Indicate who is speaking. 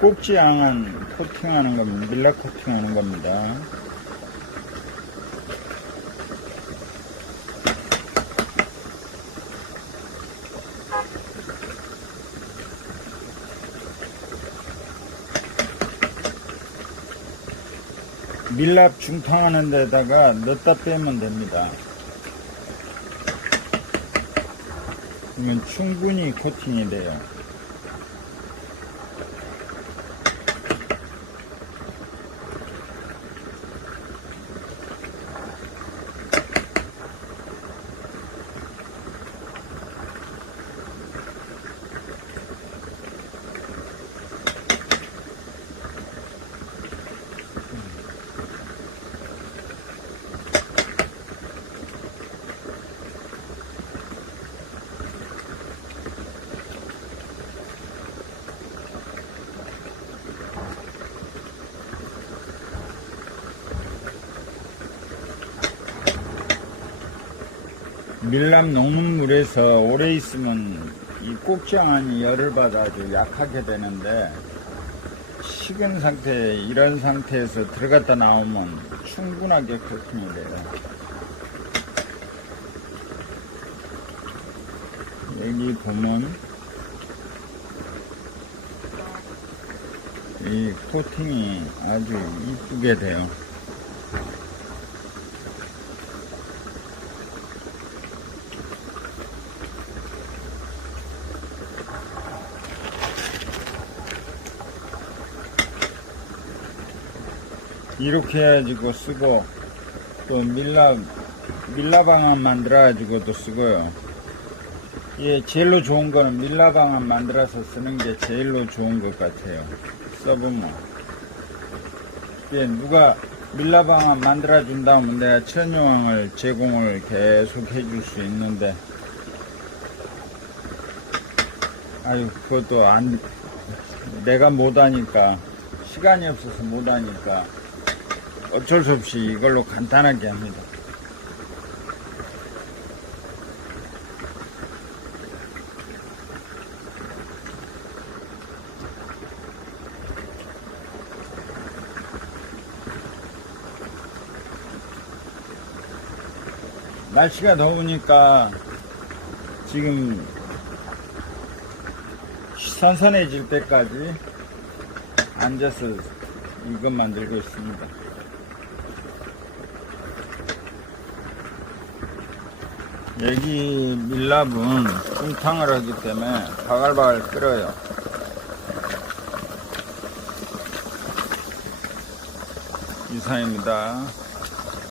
Speaker 1: 꼭지양은 코팅하는 겁니다. 밀랍 코팅하는 겁니다. 밀랍 중탕하는 데다가 넣다 빼면 됩니다. 그러면 충분히 코팅이 돼요. 밀랍 녹물에서 오래 있으면 이 꼭지안이 열을 받아 아주 약하게 되는데 식은 상태 이런 상태에서 들어갔다 나오면 충분하게 코팅이 돼요. 여기 보면 이 코팅이 아주 이쁘게 돼요. 이렇게 해가지고 쓰고 또 밀랍 밀라 방안 만들어가지고도 쓰고요. 예, 제일로 좋은 거는 밀라 방안 만들어서 쓰는 게 제일로 좋은 것 같아요. 써보면. 예, 누가 밀라 방안 만들어 준다면 내가 천여왕을 제공을 계속 해줄 수 있는데, 아유, 그것도 안, 내가 못하니까, 시간이 없어서 못하니까, 어쩔 수 없이 이걸로 간단하게 합니다. 날씨가 더우니까 지금 선선해질 때까지 앉아서 이것 만들고 있습니다. 여기 밀랍은 중탕을 하기 때문에 바글바글 끓어요. 이상입니다.